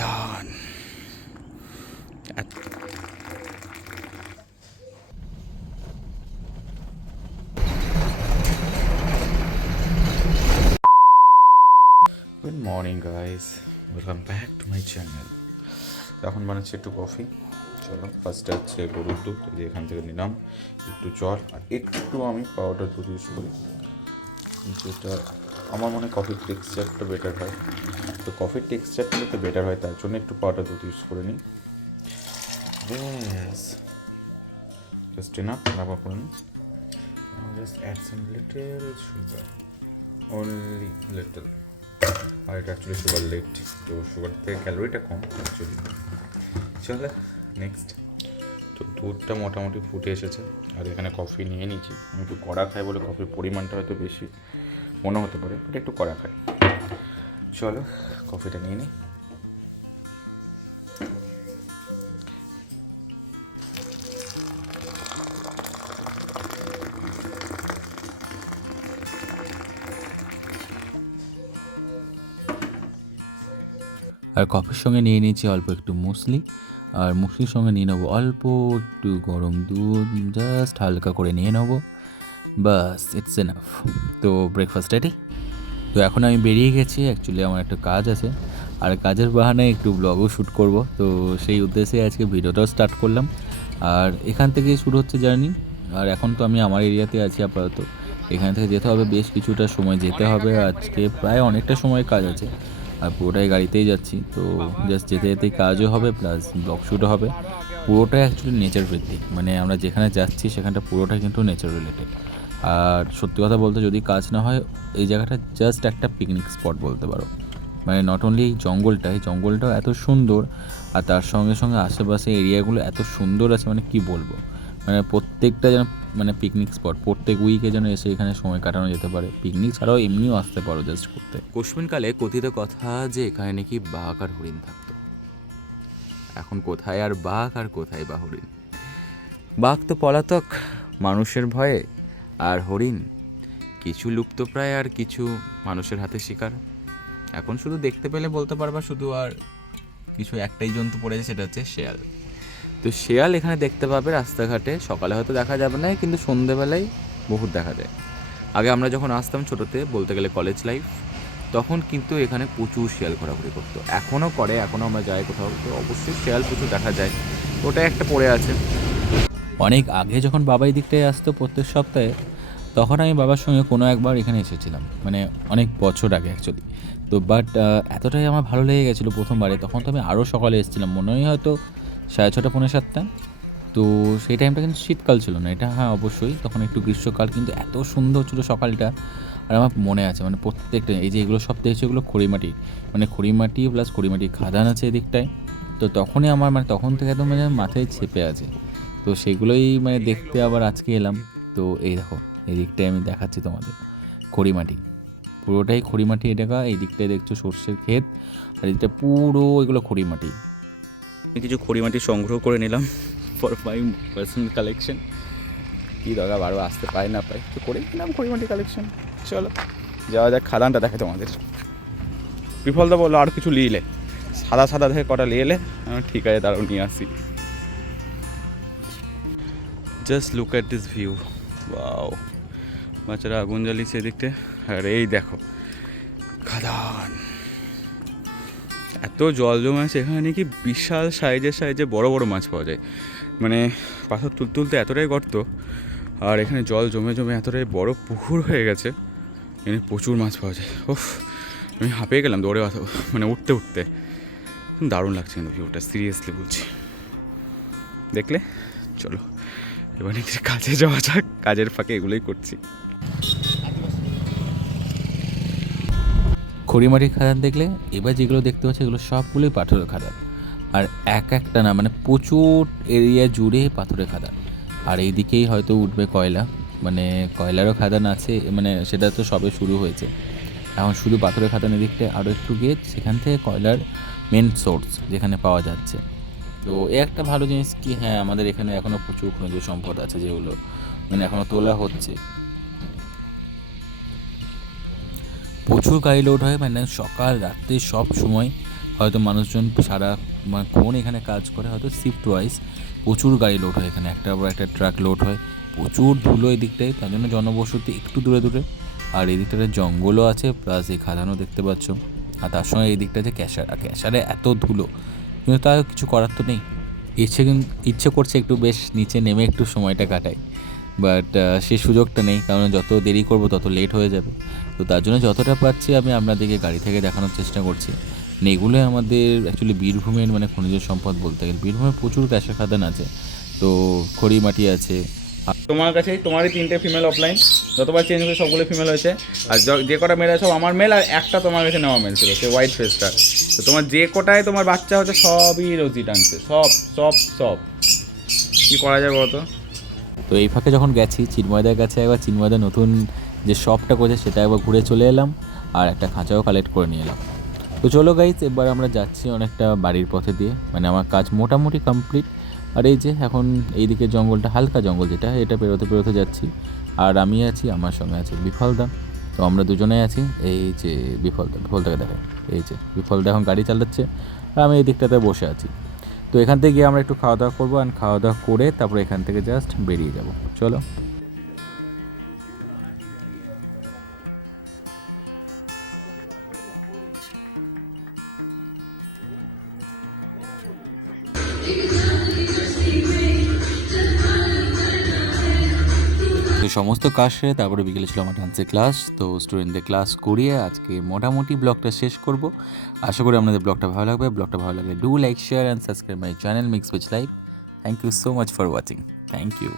Khadaan good morning guys welcome back to my channel এখন বানাচ্ছি একটু কফি চলো ফার্স্টে হচ্ছে গরুর দুধ যে এখান থেকে নিলাম। একটু জল আর একটু আমি পাউডার দুধ ইউজ করি। যেটা আমার মনে হয় কফির টেক্সচারটা বেটার হয়। তো কফির টেক্সচারটা যাতে বেটার হয় তার জন্য একটু পাউডার দুধ ইউজ করে নিই। ব্যাস জাস্ট এনাফ রাবার করে নিই just add some little sugar only little আর এটা অ্যাকচুয়ালি সুগার লেট তো সুগার থেকে ক্যালোরিটা কম অ্যাকচুয়ালি চলো নেক্সট তো দুধটা মোটামুটি ফুটে এসেছে। আর এখানে কফি নিয়ে নিয়েছি। আমি একটু কড়া খাই বলে কফির পরিমাণটা হয়তো বেশি। মনে হতে পারে বাট একটু করা খাই। চলো কফিটা নিয়ে নিই। আর কফির সঙ্গে নিয়ে নিয়েছি অল্প একটু মুসলি। আর মুসলির সঙ্গে নিয়ে নেব অল্প একটু গরম দুধ জাস্ট হালকা করে নিয়ে নেব। বাস ইটস এনাফ তো ব্রেকফাস্ট রেডি তো এখন আমি বেরিয়ে গেছি অ্যাকচুয়ালি আমার একটা কাজ আছে। আর কাজের বাহানায় একটু ব্লগও শ্যুট করব। তো সেই উদ্দেশ্যে আজকে ভিডিওটাও স্টার্ট করলাম। আর এখান থেকে শুরু হচ্ছে জার্নি আর এখন তো আমি আমার এরিয়াতে আছি আপাতত। এখান থেকে যেতে হবে, বেশ কিছুটা সময় যেতে হবে। আজকে প্রায় অনেকটা সময় কাজ আছে। আর পুরোটাই গাড়িতেই যাচ্ছি। তো জাস্ট যেতে যেতেই কাজও হবে প্লাস ব্লগ শ্যুটও হবে। পুরোটাই অ্যাকচুয়ালি নেচার ভিত্তিক মানে আমরা যেখানে যাচ্ছি, সেখানটা পুরোটাই কিন্তু নেচার রিলেটেড আর সত্যি কথা বলতে যদি কাজ না হয়, এই জায়গাটা জাস্ট একটা পিকনিক স্পট বলতে পারো। মানে নট অনলি এই জঙ্গলটা, এই জঙ্গলটাও এত সুন্দর আর তার সঙ্গে সঙ্গে আশেপাশে এরিয়াগুলো এত সুন্দর আছে মানে কি বলব? মানে প্রত্যেকটা যেন মানে পিকনিক স্পট প্রত্যেক উইকে যেন এসে এখানে সময় কাটানো যেতে পারে। পিকনিক ছাড়াও এমনিও আসতে পারো জাস্ট করতে কোশ্মিনকালে কথিত কথা যে এখানে নাকি বাঘ আর হরিণ থাকতো। এখন কোথায় আর বাঘ আর কোথায় বা হরিণ? বাঘ তো পলাতক, মানুষের ভয়ে আর হরিণ, কিছু লুপ্তপ্রায় আর কিছু মানুষের হাতে শিকার। এখন শুধু দেখতে পেলে বলতে পারবা শুধু আর কিছু একটাই জন্তু পড়েছে সেটা হচ্ছে শেয়াল। তো শেয়াল এখানে দেখতে পাবে রাস্তাঘাটে, সকালে হয়তো দেখা যাবে না, কিন্তু সন্ধেবেলায় বহুত দেখা যায়। আগে আমরা যখন আসতাম ছোটোতে, বলতে গেলে কলেজ লাইফ, তখন কিন্তু এখানে প্রচুর শেয়াল ঘোরাঘুরি করতো। এখনও করে, এখনও আমরা যাই কোথাও, তো অবশ্যই শেয়াল প্রচুর দেখা যায়। ওটা একটা পড়ে আছে। অনেক আগে যখন বাবা এই দিকটায় আসতো প্রত্যেক সপ্তাহে, তখন আমি বাবার সঙ্গে কোনো একবার এখানে এসেছিলাম মানে অনেক বছর আগে অ্যাকচুয়ালি তো বাট এতটাই আমার ভালো লেগে গেছিল প্রথমবারে, তখন তো আমি আরও সকালে এসেছিলাম। মনে হয় হয়তো সাড়ে ছটা, পৌনে সাতটা। তো সেই টাইমটা কিন্তু শীতকাল ছিল না, এটা হ্যাঁ অবশ্যই, তখন একটু গ্রীষ্মকাল, কিন্তু এত সুন্দর ছিল সকালটা। আর আমার মনে আছে মানে প্রত্যেকটা, এই যে এগুলো সব দেখছি এগুলো খড়িমাটি মানে খড়িমাটি প্লাস খড়িমাটি খাদান আছে এদিকটায়। তো তখনই আমার মানে তখন থেকে একদম মানে মাথায় চেপে আছে। তো সেগুলোই মানে দেখতে আবার আজকে এলাম। তো এই দেখো, এই দিকটায় আমি দেখাচ্ছি তোমাদের। খড়িমাটি, পুরোটাই খড়িমাটি এটাকা এই দিকটায় দেখছ সর্ষের ক্ষেত, আর এদিকটা পুরো এগুলো খড়িমাটি। কিছু খড়িমাটি সংগ্রহ করে নিলাম ফর মাই পার্সোনাল কালেকশন কী দরকার বারবার আসতে পাই না পাই তো করেই নিলাম খড়িমাটি কালেকশন চলো, যাওয়া যাক, খাদানটা দেখে তোমাদের। বিফলদা বলল, আর কিছু লিলে সাদা সাদা দেখে কটা নিয়ে এলে ঠিক আছে তারাও নিয়ে আসি। Just look at this view wow বাচ্চারা আগুন জ্বালিয়েছে এদিকটা। আর এই দেখো, খাদান। এত জল জমে আছে, এখানে নাকি বিশাল সাইজের সাইজে বড় বড় মাছ পাওয়া যায়। মানে পাথর তুলতে তুলতে এতটাই গর্ত, আর এখানে জল জমে জমে এতটাই বড় পুকুর হয়ে গেছে, এখানে প্রচুর মাছ পাওয়া যায়। ওফ আমি হাঁপিয়ে গেলাম দৌড়ে মানে উঠতে উঠতে। দারুণ লাগছে কিন্তু ভিউটা সিরিয়াসলি বলছি। দেখলে? চলো। এবার নাকি কাজে যাওয়া যাক, কাজের ফাঁকে এগুলোই করছি। খড়িমাটির খাদান দেখলে এবার যেগুলো দেখতে পাচ্ছি, এগুলো সবগুলোই পাথরের খাদান। আর এক একটা না মানে প্রচুর এরিয়া জুড়ে পাথরের খাদান। আর এই দিকেই হয়তো উঠবে কয়লা মানে কয়লারও খাদান আছে মানে সেটা তো সবে শুরু হয়েছে। এখন শুধু পাথরের খাদানের দিকটায় আরও একটু গিয়ে সেখান থেকে কয়লার মেন সোর্স যেখানে পাওয়া যাচ্ছে। তো এ একটা ভালো জিনিস কি হ্যাঁ আমাদের এখানে এখনও প্রচুর খনিজ সম্পদ আছে যেগুলো মানে এখনও তোলা হচ্ছে। প্রচুর গাড়ি লোড হয় মানে সকাল, রাত্রি সব সময় হয়তো মানুষজন সারা মানে কোন এখানে কাজ করে, হয়তো শিফট ওয়াইজ প্রচুর গাড়ি লোড হয় এখানে, একটা বড় একটা ট্রাক লোড হয়। প্রচুর ধুলো এই দিকটায় তার জন্য জনবসতি একটু দূরে দূরে। আর এই দিকটাতে জঙ্গলও আছে প্লাস এই খাদানও দেখতে পাচ্ছ। আর তার সঙ্গে এই দিকটাতে ক্যাশার, আর ক্যাশারে এত ধুলো কিন্তু তার কিছু করার তো নেই। ইচ্ছে ইচ্ছে করছে একটু বেশ নিচে নেমে একটু সময়টা কাটাই। বাট সে সুযোগটা নেই, কারণ যত দেরি করব তত লেট হয়ে যাবে। তো তার জন্য যতটা পারছি আমি আপনাদেরকে গাড়ি থেকে দেখানোর চেষ্টা করছি। মানে এগুলোই আমাদের অ্যাকচুয়ালি বীরভূমের মানে খনিজ সম্পদ বলতে গেলে, বীরভূমে প্রচুর ক্যাশা খাদান আছে। তো খড়ি মাটি আছে। তোমার কাছে তোমারই তিনটে ফিমেল অফলাইন যতবার চেঞ্জ হয়েছে সবগুলো ফিমেল হয়েছে। আর য- কটা মেল সব আমার মেল আর একটা তোমার কাছে নেওয়া মেল ছিল সে হোয়াইট ফেসটা তো তোমার যে কোটায় তোমার বাচ্চা হচ্ছে সবই রোজি টানছে, সব সব সব। কি করা যায় বলতো? তো এই ফাঁকে যখন গেছি, চিন্ময়দার কাছে একবার চিন্ময়দার নতুন যে শপটা করেছে, সেটা একবার ঘুরে চলে এলাম আর একটা খাঁচাও কালেক্ট করে নিয়ে এলাম। তো চলো গাইজ এবার আমরা যাচ্ছি অনেকটা বাড়ির পথে দিয়ে। মানে আমার কাজ মোটামুটি কমপ্লিট আর এই যে এখন এইদিকে জঙ্গলটা, হালকা জঙ্গল যেটা, এটা পেরোতে পেরোতে যাচ্ছি। আর আমি আছি, আমার সঙ্গে আছে বিফলদা। তো আমরা দুজনে আছি, এই যে বিফলদা, বিফলদাকে দেখে এই যে, বিফলদা এখন গাড়ি চালাচ্ছে আর আমি এই দিকটাতে বসে আছি। তো এখান থেকে গিয়ে আমরা একটু খাওয়া দাওয়া করব অ্যান্ড খাওয়া দাওয়া করে তারপরে এখান থেকে জাস্ট বেরিয়ে যাব। চলো। সমস্ত কাজ সেরে তারপরে বিকেলে ছিল আমার ডান্সের ক্লাস তো স্টুডেন্টদের ক্লাস করিয়ে আজকে মোটামুটি ব্লগটা শেষ করব। আশা করি আপনাদের ব্লগটা ভালো লাগবে। ব্লগটা ভালো লাগলে do like share and subscribe my channel mix witch life thank you so much for watching thank you